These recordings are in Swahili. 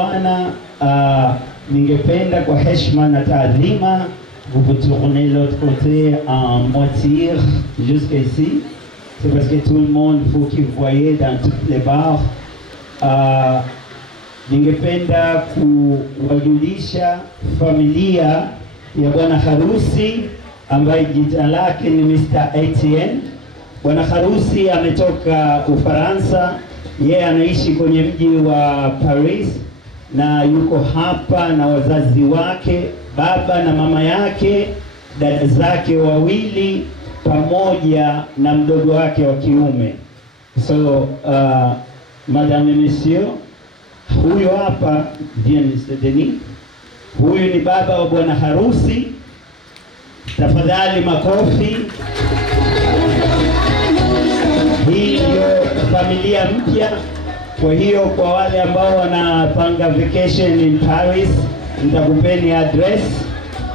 Bwana, ningependa kwa heshima na taadhima vous vous tournez de l'autre côté en moitié jusqu'ici. C'est parce que tout le monde faut qu'il voyait dans toutes les bars. Ningependa kuwajulisha familia ya bwana harusi ambaye jina lake ni Mr. Etienne. Bwana harusi ametoka Ufaransa, yeye anaishi kwenye mji wa Paris na yuko hapa na wazazi wake, baba na mama yake, dada zake wawili pamoja na mdogo wake wa kiume. So madame et messieurs, huyu hapa bien Mr. Denis, huyu ni baba wa bwana harusi. Tafadhali makofi. Hii ndio familia mpya. Kwa hiyo kwa wale ambao wanapanga vacation in Paris, nitakupeni address.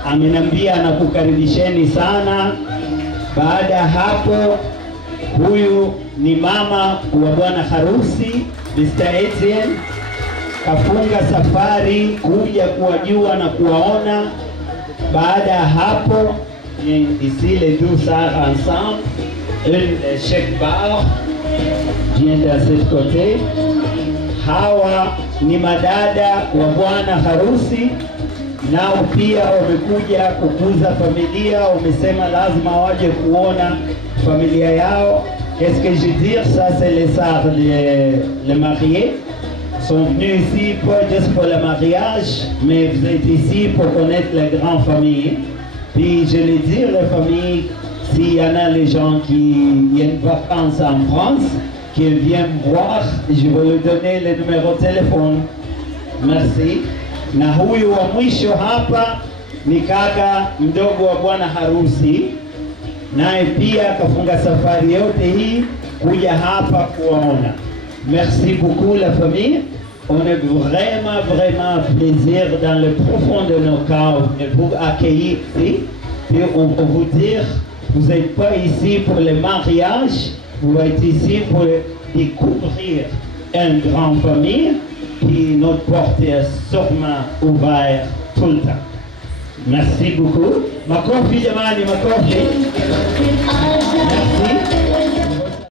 Ameniambia anakukaribisheni sana. Baada ya hapo, huyu ni mama wa bwana harusi Mr. Etienne. Kafunga safari kuja kuwajua na kuwaona. Baada ya hapo, ici les deux sœurs ensemble, chaque bar vient de ce côté. Hawa ni madada wa bwana harusi, nao pia wamekuja kukuza familia, wamesema lazima waje kuona familia yao. Qu'est-ce que je veux dire? Ça c'est les sœurs, les mariés sont venus ici pas juste pour le mariage, mais vous êtes ici pour connaître les grandes familles. Puis je vais dire les familles, s'il y en a les gens qui viennent vacances en France, qui viennent voir, je vais lui donner le numéro de téléphone. Merci. Na huyu wa mwisho hapa ni kaka mdogo wa bwana harusi, naye pia kafunga safari yote hii kuja hapa kuwaona. Merci beaucoup la famille. On est vraiment plaisir dans le profond de nos cœurs de vous accueillir ici. Et on peut vous dire, vous n'êtes pas ici pour le mariage, vous êtes ici pour découvrir une grande famille. Et notre porte est sûrement ouverte tout le temps. Merci beaucoup. Makofi jamani, makofi. Merci.